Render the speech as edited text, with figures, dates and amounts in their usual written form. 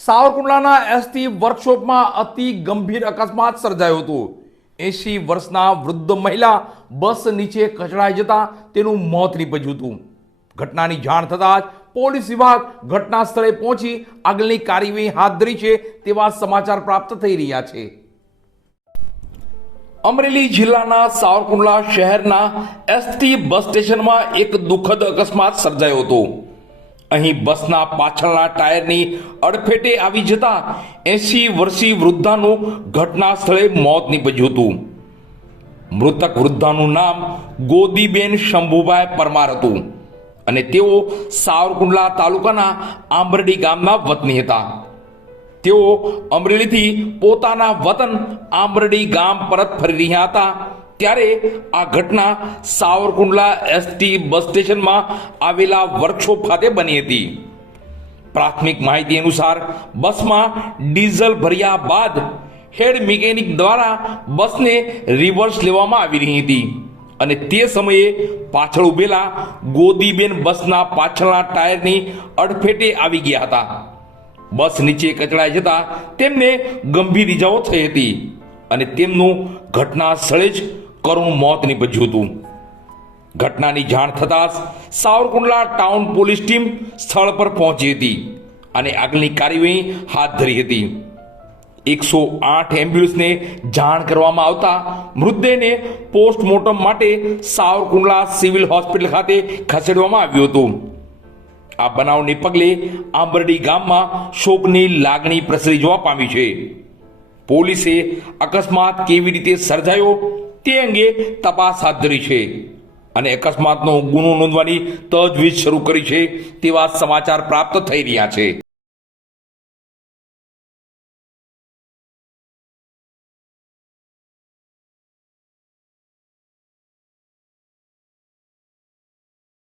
સાવરકુંડલાના ST વર્કશોપમાં અતિ ગંભીર અકસ્માત સર્જાયો હતો। 80 વર્ષના વૃદ્ધ મહિલા બસ નીચે કચડાઈ જતા તેનું મોત નીપજ્યું હતું। ઘટનાની જાણ થતાં જ પોલીસ વિભાગ ઘટના સ્થળે પહોંચી આગળની કાર્યવાહી હાથ ધરી છે તેવા સમાચાર પ્રાપ્ત થઈ રહ્યા છે। અમરેલી જિલ્લાના સાવરકુંડલા શહેરના એસટી બસ સ્ટેશનમાં એક દુઃખદ અકસ્માત સર્જાયો હતો। અહીં બસના પાછળના ટાયરની અડફેટે આવી જતા 80 વર્ષીય વૃદ્ધાનું ઘટના સ્થળે મોત નીપજ્યું હતું। મૃતક વૃદ્ધાનું નામ ગોદીબેન શંભુભાઈ પરમાર હતું અને તેઓ સાવરકુંડલા તાલુકાના આંબરડી ગામના વતની હતા। તેઓ અમરેલીથી પોતાના વતન આંબરડી ગામ પરત ફરી રહ્યા હતા ત્યારે આ ઘટના સાવરકુંડલા એસટી બસ સ્ટેશનમાં આવેલા વર્કશોપ ખાતે બની હતી। પ્રાથમિક માહિતી અનુસાર બસમાં ડીઝલ ભર્યા બાદ હેડ મિકેનિક દ્વારા બસને રિવર્સ લેવામાં આવી રહી હતી અને તે સમયે પાછળ ઉભેલા ગોદીબેન બસના પાછળના ટાયરની અડફેટે આવી ગયા હતા। બસ નીચે કચડાઈ જતા તેમને ગંભીર ઈજાઓ થઈ હતી અને તેમનું ઘટના સ્થળે જ કરુણ મોત નીપજ્યું હતું। ઘટનાની જાણ થતાં જ સાવરકુંડલા ટાઉન પોલીસ ટીમ સ્થળ પર પહોંચી હતી અને આગળની કાર્યવાહી હાથ ધરી હતી। 108 એમ્બ્યુલન્સને જાણ કરવામાં આવતા મૃતદેહને પોસ્ટમોર્ટમ માટે સાવરકુંડલા સિવિલ હોસ્પિટલ ખાતે ખસેડવામાં આવ્યો હતો। આ બનાવને પગલે આંબરડી ગામમાં શોકની લાગણી પ્રસરી જવા પામી છે। પોલીસે અકસ્માત કેવી રીતે સર્જાયો તે અંગે તપાસ હાથ ધરી છે અને અકસ્માતનો ગુનો નોંધવાની તજવીજ શરૂ કરી છે તેવા સમાચાર પ્રાપ્ત થઈ રહ્યા છે।